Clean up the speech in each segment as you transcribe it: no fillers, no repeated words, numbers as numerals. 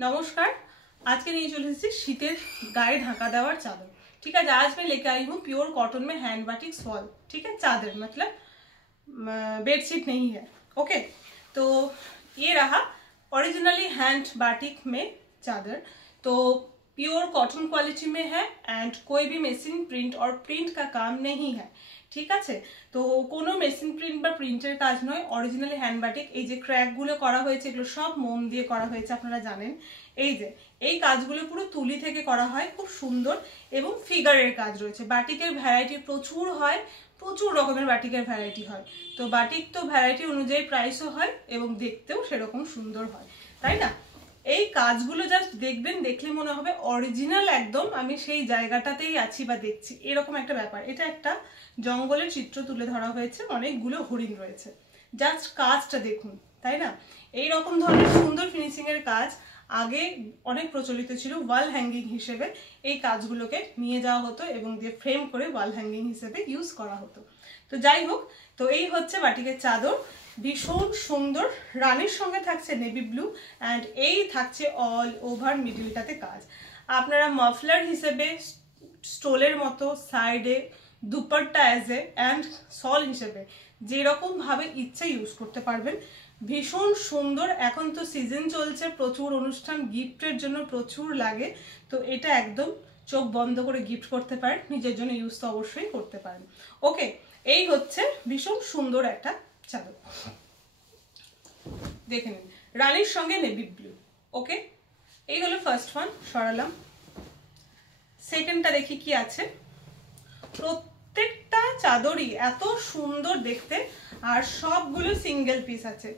नमस्कार। आज के लिए चले शीतेर गाये ढाका देवार चादर। ठीक है, आज मैं लेके आई हूँ प्योर कॉटन में हैंड बाटिक स्वॉल। ठीक है, चादर मतलब बेडशीट नहीं है। ओके, तो ये रहा ओरिजिनली हैंड बाटिक में चादर। तो प्योर कॉटन क्वालिटी में है एंड कोई भी मेसिन प्रिंट और प्रिंट का काम नहीं है। ठीक আছে, তো কোনো মেশিন প্রিন্ট বা প্রিন্টের কাজ নয়, অরিজিনালি হ্যান্ড বাটিক। এই যে ক্র্যাকগুলো করা হয়েছে এগুলো সব মোম দিয়ে করা হয়েছে, আপনারা জানেন। এই যে এই কাজগুলো পুরো তুলি থেকে করা হয়, খুব সুন্দর এবং ফিগারের কাজ রয়েছে। বাটিকের ভ্যারাইটি প্রচুর হয়, প্রচুর রকমের বাটিকের ভ্যারাইটি হয়। তো বাটিক তো ভ্যারাইটি অনুযায়ী প্রাইসও হয় এবং দেখতেও সেরকম সুন্দর হয়, তাই না? এই কাজগুলো জাস্ট দেখবেন, দেখলে মনে হবে অরিজিনাল একদম আমি সেই জায়গাটাতেই আছি বা দেখছি, এরকম একটা ব্যাপার। এটা একটা জঙ্গলের চিত্র তুলে ধরা হয়েছে, অনেকগুলো হরিণ রয়েছে। জাস্ট কাজটা দেখুন, তাই না? এই রকম ধরনের সুন্দর ফিনিশিং এর কাজ আগে অনেক প্রচলিত ছিল। ওয়াল হ্যাঙ্গিং হিসেবে এই কাজগুলোকে নিয়ে যাওয়া হতো এবং দিয়ে ফ্রেম করে ওয়াল হ্যাঙ্গিং হিসেবে ইউজ করা হতো। তো যাই হোক, তো এই হচ্ছে বাটিকের চাদর, ভীষণ সুন্দর। রানীর সঙ্গে থাকছে নেভি ব্লু অ্যান্ড এই থাকছে অল ওভার মিডিলটাতে কাজ। আপনারা মাফলার হিসেবে স্টোলের মতো সাইডে, দুপাট্টা অ্যাজ এ অ্যান্ড সল হিসেবে যেরকম ভাবে ইচ্ছা ইউজ করতে পারবেন। ভীষণ সুন্দর। এখন তো সিজন চলছে, প্রচুর অনুষ্ঠান, গিফটের জন্য প্রচুর লাগে। তো এটা একদম চোখ বন্ধ করে গিফট করতে পারেন, নিজের জন্য ইউজ তো অবশ্যই করতে পারেন। ওকে, এই হচ্ছে ভীষণ সুন্দর একটা চাদর, দেখে নিন, রানীর সঙ্গে নেভি ব্লু। ওকে, এই হলো ফার্স্ট ওয়ান, সরালাম। সেকেন্ডটা দেখি কি আছে। প্রত্যেকটা চাদরই এত সুন্দর দেখতে আর সবগুলো सिंगल पीस আছে।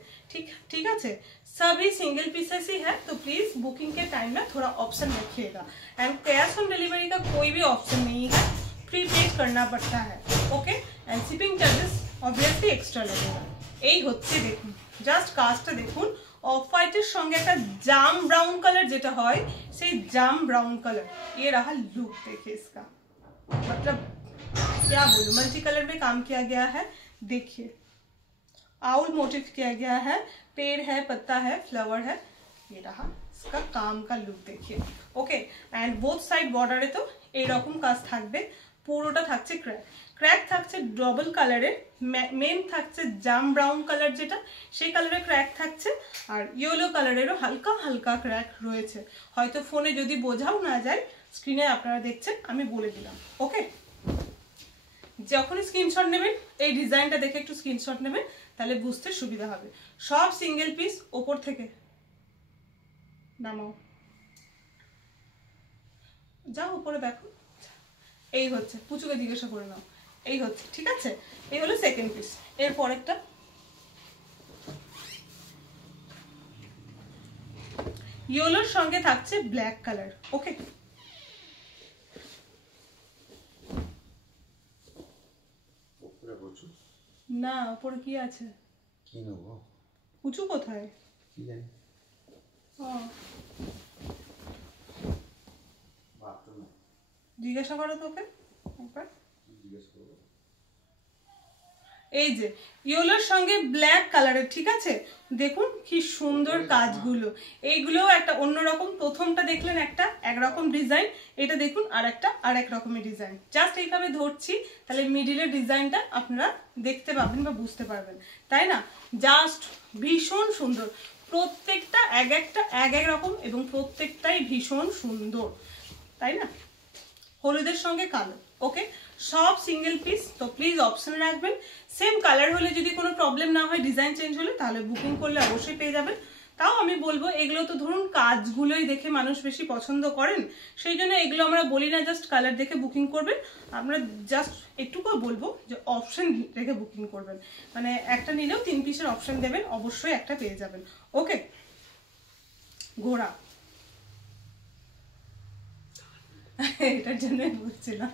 ठीक আছে, सभी सिंगल पीसेस ही है। तो प्लीज बुकिंग के टाइम में थोड़ा ऑप्शन रखिएगा एंड कैश ऑन डिलीवरी का कोई भी ऑप्शन नहीं है, प्रीपेड करना पड़ता है। Okay, and shipping charges obviously extra लगेगा। এই হচ্ছে, দেখুন জাস্ট কাজটা দেখুন। অফ হোয়াইটের সঙ্গে একটা জাম ব্রাউন কালার যেটা হয়, সেই জাম ব্রাউন কালার। ये रहा लुक, देखिए इसका मतलब क्या बोलूं, मल्टी कलर में काम किया गया है। देखिए आउल मोटिव किया गया है, पेड़ है, पत्ता है, फ्लावर है। ये रहा इसका काम का लुक, देखिए। ओके, एंड बोथ साइड बॉर्डरे तो एरकम काज থাকবে। পুরোটা থাকছে ক্র্যাক থাকছে ডবল কালারের, মেন থাকছে জাম ব্রাউন কালার যেটা, সেই কালারের ক্র্যাক থাকছে আর ইয়েলো কালারেরও হালকা হালকা ক্র্যাক রয়েছে। হয়তো ফোনে যদি বোঝাও না যায়, স্ক্রিনে আপনারা দেখছেন, আমি বলে দিলাম। ওকে, যখনই স্ক্রিনশট নেবেন এই ডিজাইনটা দেখে একটু স্ক্রিনশট নেবেন, তাহলে বুঝতে সুবিধা হবে। সব সিঙ্গেল পিস, ওপর থেকে নামাও, যাও উপরে দেখো। এই হচ্ছে, পুচুকে জিজ্ঞাসা করে নাও। এই হচ্ছে, ঠিক আছে। এই হলো সেকেন্ড পিস। এরপর একটা ইয়েলোর সঙ্গে থাকছে ব্ল্যাক কালার। ওকে, না উপরে কি আছে, কি নেব, পুচু কোথায় কি জানি। জিজ্ঞাসা করো তোকে একবার। এই যে ইয়েলোর সঙ্গে ব্ল্যাক কালারের, ঠিক আছে। দেখুন কি সুন্দর কাজগুলো। এইগুলো একটা অন্যরকম। প্রথমটা দেখলেন একটা একরকম ডিজাইন, এটা দেখুন আর একটা আরেক রকমের ডিজাইন। জাস্ট এইভাবে ধরছি, তাহলে মিডিলের ডিজাইনটা আপনারা দেখতে পাবেন বা বুঝতে পারবেন, তাই না? জাস্ট ভীষণ সুন্দর। প্রত্যেকটা এক এক রকম এবং প্রত্যেকটাই ভীষণ সুন্দর, তাই না? হলুদের সঙ্গে কালো। ওকে, সব সিঙ্গেল পিস। তো প্লিজ অপশন রাখবেন। সেম কালার হলে যদি কোনো প্রবলেম না হয়, ডিজাইন চেঞ্জ হলে, তাহলে বুকিং করলে অবশ্যই পেয়ে যাবেন। তাও আমি বলবো, এগুলো তো ধরুন কাজগুলোই দেখে মানুষ বেশি পছন্দ করেন, সেই জন্য এগুলো আমরা বলি না জাস্ট কালার দেখে বুকিং করবেন। আমরা জাস্ট একটুকু বলবো যে অপশন রেখে বুকিং করবেন, মানে একটা নিলেও 3 পিসের অপশন দেবেন, অবশ্যই একটা পেয়ে যাবেন। ওকে, ঘোড়া এটার জন্য বলছিলাম।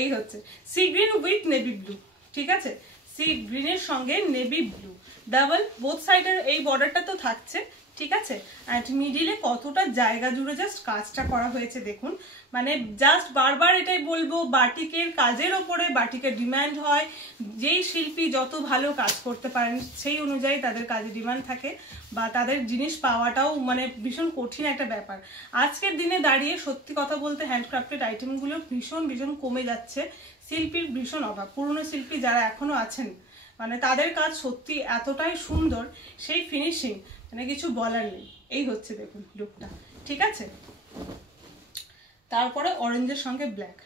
এই হচ্ছে sea green with navy blue, ঠিক আছে। সি গ্রিনের সঙ্গে নেভি ব্লু ডাবল বোথ সাইডের এই বর্ডারটা তো থাকছে, ঠিক আছে। আর মিডিলে কতটা জায়গা জুড়ে জাস্ট কাজটা করা হয়েছে দেখুন, মানে জাস্ট বারবার এটাই বলবো, বাটিকের কাজের ওপরে বাটিকের ডিমান্ড হয়। যেই শিল্পী যত ভালো কাজ করতে পারেন সেই অনুযায়ী তাদের কাজে ডিমান্ড থাকে, বা তাদের জিনিস পাওয়াটাও মানে ভীষণ কঠিন একটা ব্যাপার। আজকের দিনে দাঁড়িয়ে সত্যি কথা বলতে হ্যান্ডক্রাফটেড আইটেমগুলো ভীষণ ভীষণ কমে যাচ্ছে, শিল্পীর ভীষণ অভাব। পুরনো শিল্পী যারা এখনো আছেন মানে তাদের কাজ সত্যি এতটাই সুন্দর, সেই ফিনিশিং মানে কিছু বলার নেই। এই হচ্ছে দেখুন লুকটা, ঠিক আছে। তারপরে অরেঞ্জের সঙ্গে ব্ল্যাক।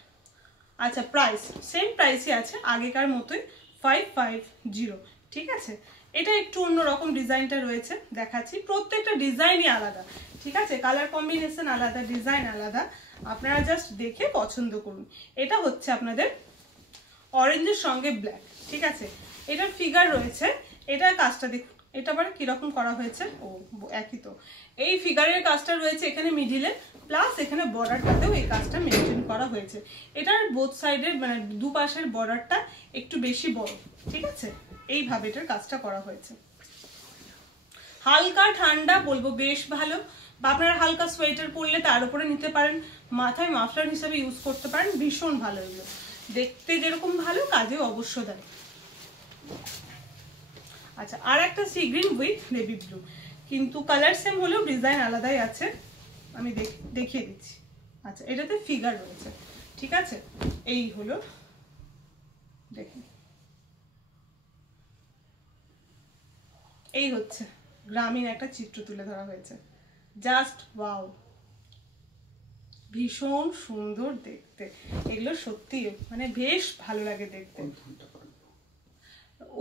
আচ্ছা প্রাইস সেম প্রাইসই আছে আগেকার মতোই 550, ঠিক আছে। এটা একটু অন্যরকম ডিজাইনটা রয়েছে, দেখাচ্ছি। প্রত্যেকটা ডিজাইনই আলাদা, ঠিক আছে, কালার কম্বিনেশন আলাদা, ডিজাইন আলাদা, আপনারা জাস্ট দেখে পছন্দ করুন। এটা হচ্ছে আপনাদের অরেঞ্জের সঙ্গে ব্ল্যাক, ঠিক আছে। এটার ফিগার রয়েছে, এটার কাজটা দেখুন, এটা আবার কিরকম করা হয়েছে, ও একই তো। এই ফিগারের কাজটা রয়েছে এখানে মিডিলে, প্লাস এখানে বর্ডারটাতেও এই কাজটা মেনটেন করা হয়েছে। এটার বোথ সাইডের মানে দুপাশের বর্ডারটা একটু বেশি বড়, ঠিক আছে, এইভাবে এটার কাজটা করা হয়েছে। হালকা ঠান্ডা বলবো বেশ ভালো, বা আপনারা হালকা সোয়েটার পরলে তার উপরে নিতে পারেন, মাথায় মাফলার হিসেবে ইউজ করতে পারেন, ভীষণ ভালো। এগুলো দেখতে যেরকম ভালো, কাজেও অবশ্য দেয়। আচ্ছা, আর একটা sea green with navy blue, কিন্তু কালার সেম হলেও ডিজাইন আলাদাই আছে, আমি দেখিয়ে দিচ্ছি। আচ্ছা, এটাতে ফিগার রয়েছে, ঠিক আছে। এই হলো, দেখুন এই হচ্ছে গ্রামীণ একটা চিত্র তুলে ধরা হয়েছে, জাস্ট ওয়াও, ভীষণ সুন্দর দেখতে। এগুলো সত্যি মানে বেশ ভালো লাগে দেখতে।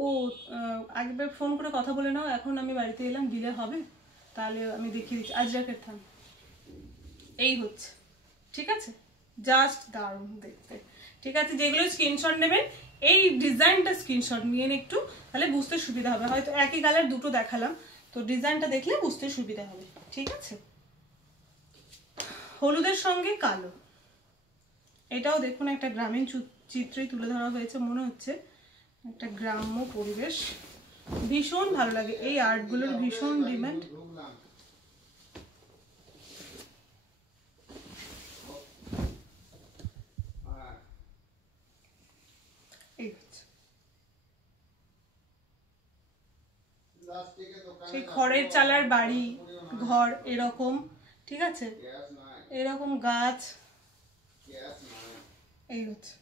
ও একবার ফোন করে কথা বলে নাও, এখন আমি বাড়িতে এলাম, দিলে হবে, তাহলে আমি দেখিয়ে দিচ্ছি। আজরাকের থান, এই হচ্ছে, ঠিক আছে, জাস্ট দারুণ দেখতে, ঠিক আছে। যেগুলো স্ক্রিনশট নেবেন এই ডিজাইনটা স্ক্রিনশট নিয়ে একটু, তাহলে বুঝতে সুবিধা হবে। হয়তো একই কালার দুটো দেখালাম, তো ডিজাইনটা দেখলে বুঝতে সুবিধা হবে, ঠিক আছে। হলুদের সঙ্গে কালো, এটাও দেখুন একটা গ্রামীণ চিত্রই তুলে ধরা হয়েছে, মনে হচ্ছে একটা গ্রাম্য পরিবেশ, ভীষণ ভালো লাগে। এই আর্টগুলোর ভীষণ ডিমান্ড। সেই খড়ের চালার বাড়ি ঘর এরকম, ঠিক আছে, এরকম গাছ, এই হচ্ছে।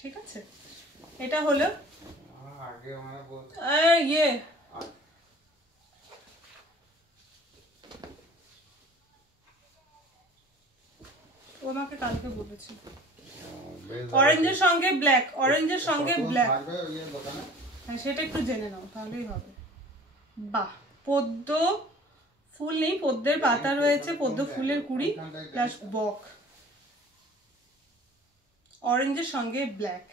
ঠিক আছে, এটা হলো ইয়ে ও আমাকে কালকে বলেছে অরেঞ্জের সঙ্গে ব্ল্যাক, অরেঞ্জের সঙ্গে ব্ল্যাক, হ্যাঁ সেটা একটু জেনে নাও তাহলেই হবে। বাহ, পদ্ম ফুল নেই, পদ্মের পাতা রয়েছে, পদ্ম ফুলের কুড়ি প্লাস বক, অরেঞ্জের সঙ্গে ব্ল্যাক,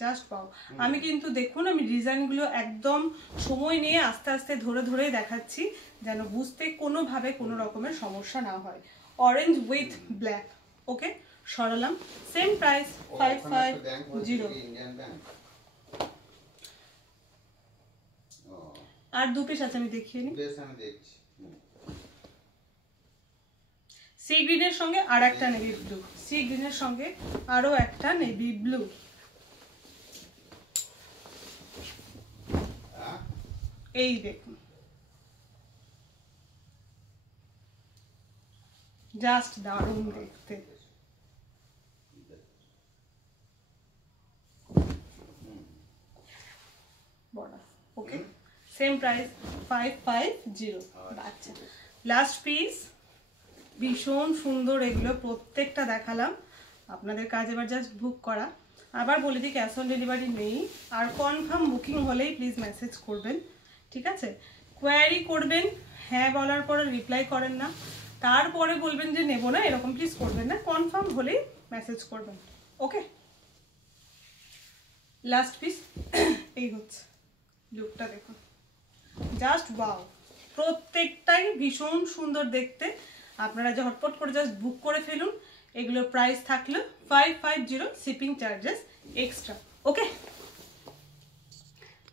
জাস্ট পাও। আমি কিন্তু দেখুন আমি ডিজাইনগুলো একদম সময় নিয়ে আস্তে আস্তে ধরে ধরে দেখাচ্ছি, যেন বুঝতে কোনোভাবে কোনো রকমের সমস্যা না হয়। অরেঞ্জ উইথ ব্ল্যাক, ওকে, সরালাম। Same price 550। আর দু পিস আছে, আমি দেখিয়ে নিই। সি গ্রিনের সঙ্গে আর একটা নেভি ব্লু, সি গ্রিনের সঙ্গে আরো একটা নেভি ব্লু, এই দেখুন, জাস্ট দারুণ দেখতে। ওকে, সেম প্রাইস 550। আচ্ছা, লাস্ট পিস, ভীষণ সুন্দর এগুলো, প্রত্যেকটা দেখালাম। আপনাদের কাজ এবার জাস্ট বুক করা। আবার বলে দিই ক্যাশ অন ডেলিভারি নেই, আর কনফার্ম বুকিং হলেই প্লিজ মেসেজ করবেন, ঠিক আছে। কোয়ারি করবেন, হ্যাঁ বলার পরে রিপ্লাই করেন না, তারপরে বলবেন যে নেব না, এরকম প্লিজ করবেন না, কনফার্ম হলেই মেসেজ করবেন, ওকে। লাস্ট পিস, এই হচ্ছে লুকটা দেখুন, জাস্ট ওয়াও, প্রত্যেকটাই ভীষণ সুন্দর দেখতে। আপনারা ঝটপট করে জাস্ট বুক করে ফেলুন, এগুলোর প্রাইস থাকলো 550, শিপিং চার্জেস এক্সট্রা। ওকে।